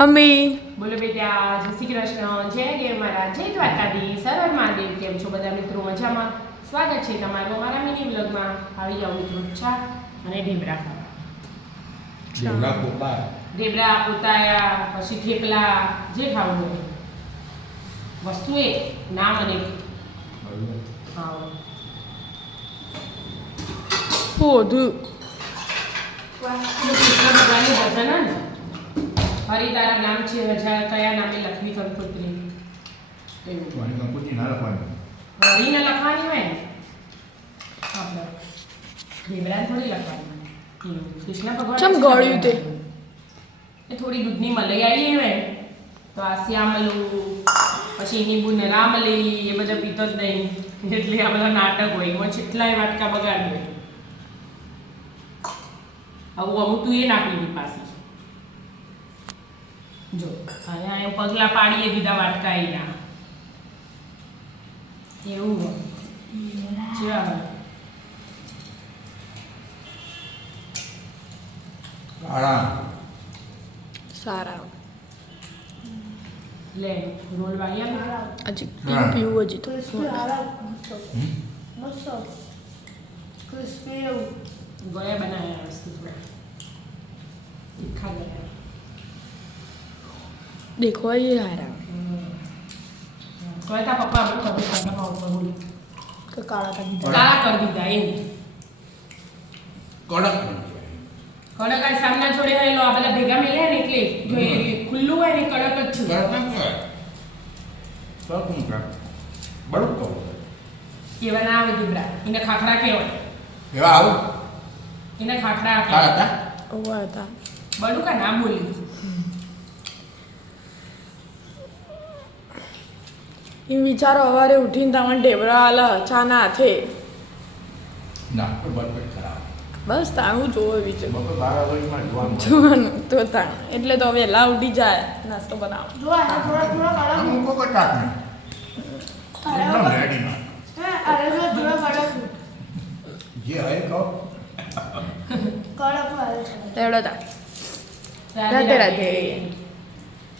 Mummy. બોલો બેટા જય શ્રી કૃષ્ણ. જય દેવ મહારાજ જય દ્વારકાધી. સરળ મહાદેવ. કેમ છો બધા મિત્રો? મજામાં? સ્વાગત છે તમારું અમારા મિની બ્લોગમાં આવી જાઓ મિત્રો. ચા અને ઢેબરા ખાવા. ઢેબરા પોતાયા પછી થેપલા. જે ખાવું હોય. વસ્તુ એ નામ અને પોધું કૃષ્ણ ભજન હે ને. હરી તારા નામ છે હજાર કયા નામે લખવી કંકોત્રી એવું. મને કંકુજી ના લખવાની. હરીને લખવાની હોય ને? આપણે થોડી લખવાની કૃષ્ણ ભગવાન ચમ ગળ્યું તે? એ થોડી દૂધની મલાઈ આવી હોય તો આ શ્યામલું પછી નીંબુ ને રામલી એ બધા પીતો જ નહીં. એટલે આ બધા નાટક હોય. એમાં કેટલાય વાટકા બગાડી હોય. આવું અમુક તું એ ના પીવી પાછી જો અને આ પગલાં પાડીએ દીધા વાટકાઈના એવું ચાલ. કાળા સારા. લે રોલ વાળ્યા હજી. પીવું હજી તો. ગોળા બનાવ્યા વસ્તુ થોડા. તીખા બનાવ્યા દેખો એ હારા તો તા પપ્પા આપણું કરું કરવા ઉપર બોલ કે કાળા કાઢી કાળા કરી દીધા એમ કડક કડક આ સામના છોડે રહેલો આ બધા ભેગા મેલ્યા ને એટલે જો એ ખુલ્લું હોય ને કડક જ છે કડક ના હોય બળું કહું કેવા ના આવે દીબડા એને ખાખરા કહેવાય એવા આવું એને ખાખરા હતા ઓવા હતા બડુકા ના બોલી એમ વિચારો સવારે ઉઠીને તમને ઢેબરા આલા ચા ના થે બસ તો હું જોવો વિચાર જોવાનું. તો તાણ. એટલે તો વહેલા ઉઠી જાય નાસ્તો બનાવો તા રાધે રાધે